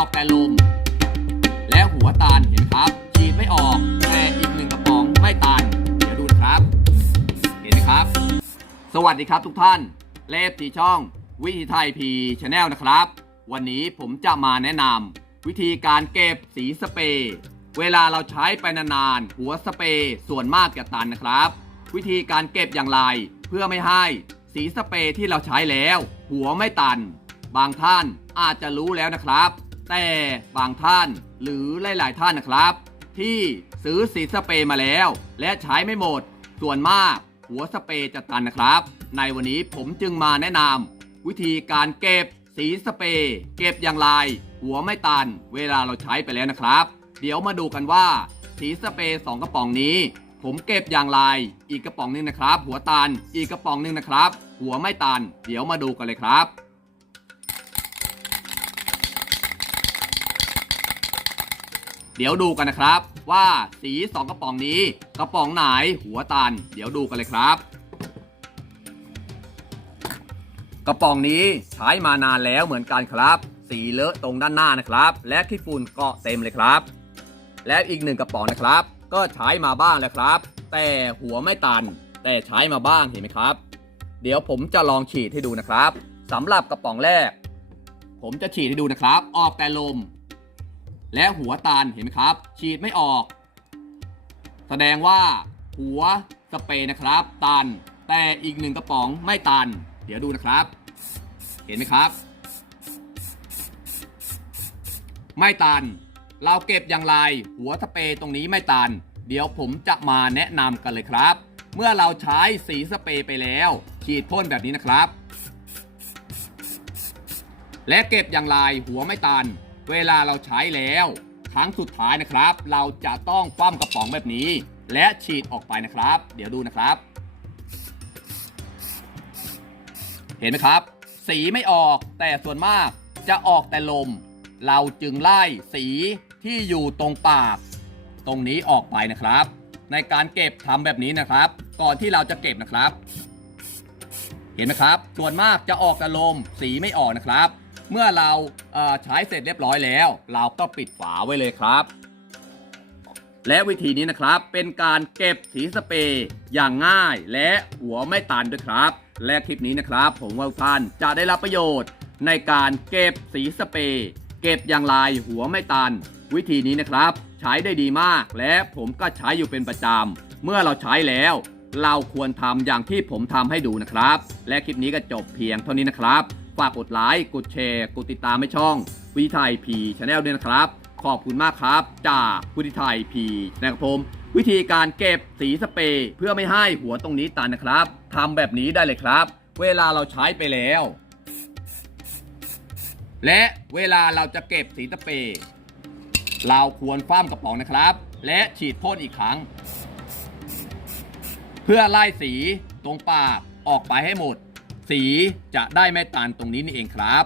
อกแต่ลม และหัวตันเห็นครับฉีดไม่ออกแต่อีกหนึ่งกระป๋องไม่ตันเดี๋ยวดูนะครับ เห็นไหมครับ สวัสดีครับทุกท่านเลฟทีช่อง วิธีไทยพีชาแนลนะครับ วันนี้ผมจะมาแนะนำวิธีการเก็บสีสเปรย์เวลาเราใช้ไปนานๆหัวสเปรย์ส่วนมากจะตันนะครับ วิธีการเก็บอย่างไรเพื่อไม่ให้สีสเปรย์ที่เราใช้แล้ว หัวไม่ตัน บางท่านอาจจะรู้แล้วนะครับ แต่บางท่านหรือหลายๆท่านนะครับ ที่ซื้อสีสเปรย์มาแล้ว และใช้ไม่หมด ส่วนมากหัวสเปรย์จะตันนะครับ ในวันนี้ผมจึงมาแนะนำวิธีการเก็บสีสเปรย์เก็บอย่างไร หัวไม่ตัน เวลาเราใช้ไปแล้วนะครับ เดี๋ยวมาดูกันว่า สีสเปรย์สองกระป๋องนี้ ผมเก็บอย่างไร อีกกระป๋องนึงนะครับ หัวตันอีกกระป๋องนึงนะครับ หัวไม่ตัน เดี๋ยวมาดูกันเลยครับ เดี๋ยวดูกันนะครับ ว่าสีสองกระป๋องนี้ กระป๋องไหนหัวตัน เดี๋ยวดูกันเลยครับ กระป๋องนี้ใช้มานานแล้วเหมือนกันครับ สีเลอะตรงด้านหน้านะครับ และขี้ฝุ่นเกาะเต็มเลยครับ และอีกหนึ่งกระป๋องนะครับ ก็ใช้มาบ้างแล้วครับ แต่หัวไม่ตัน แต่ใช้มาบ้างเห็นไหมครับ เดี๋ยวผมจะลองฉีดให้ดูนะครับสำหรับกระป๋องแรก ผมจะฉีดให้ดูนะครับ ออกแต่ลม และหัวตันเห็นไหมครับ ฉีดไม่ออก แสดงว่าหัวสเปรย์นะครับ ตัน แต่อีกหนึ่งกระป๋องไม่ตัน เดี๋ยวดูนะครับ เห็นไหมครับ ไม่ตัน เราเก็บอย่างไร หัวสเปรย์ตรงนี้ไม่ตัน เดี๋ยวผมจะมาแนะนำกันเลยครับ เมื่อเราใช้สีสเปรย์ไปแล้ว ฉีดพ่นแบบนี้นะครับ และเก็บอย่างไรหัวไม่ตัน เวลาเราใช้แล้ว ครั้งสุดท้ายนะครับ เราจะต้องคว่ำกระป๋องแบบนี้ และฉีดออกไปนะครับ เดี๋ยวดูนะครับ เห็นไหมครับ สีไม่ออกแต่ส่วนมากจะออกแต่ลม เราจึงไล่สีที่อยู่ตรงปาก ตรงนี้ออกไปนะครับ ในการเก็บทำแบบนี้นะครับ ก่อนที่เราจะเก็บนะครับ เห็นไหมครับ ส่วนมากจะออกแต่ลมสีไม่ออกนะครับ เมื่อเราใช้เสร็จเรียบร้อยแล้ว เราก็ปิดฝาไว้เลยครับ และวิธีนี้นะครับเป็นการเก็บสีสเปรย์อย่างง่ายและหัวไม่ตันด้วยครับ และคลิปนี้นะครับ ผมว่าท่านจะได้รับประโยชน์ ในการเก็บสีสเปรย์เก็บอย่างไรหัวไม่ตัน วิธีนี้นะครับ ใช้ได้ดีมาก และผมก็ใช้อยู่เป็นประจำเมื่อเราใช้แล้วเราควรทำอย่างที่ผมทำให้ดูนะครับ และคลิปนี้ก็จบเพียงเท่านี้นะครับ ฝากกดไลค์ กดแชร์ กดติดตามให้ช่องวิทยพีชาแนลด้วยนะครับ ขอบคุณมากครับ จากวิทยพีนะครับผมวิธีการเก็บสีสเปรย์เพื่อไม่ให้หัวตรงนี้ตันนะครับทำแบบนี้ได้เลยครับ เวลาเราใช้ไปแล้ว และเวลาเราจะเก็บสีสเปรย์เราควรคว่ำกระป๋องนะครับ และฉีดพ่นอีกครั้ง เพื่อไล่สีตรงปากออกไปให้หมด สีจะได้ไม่ตันตรงนี้นี่เองครับ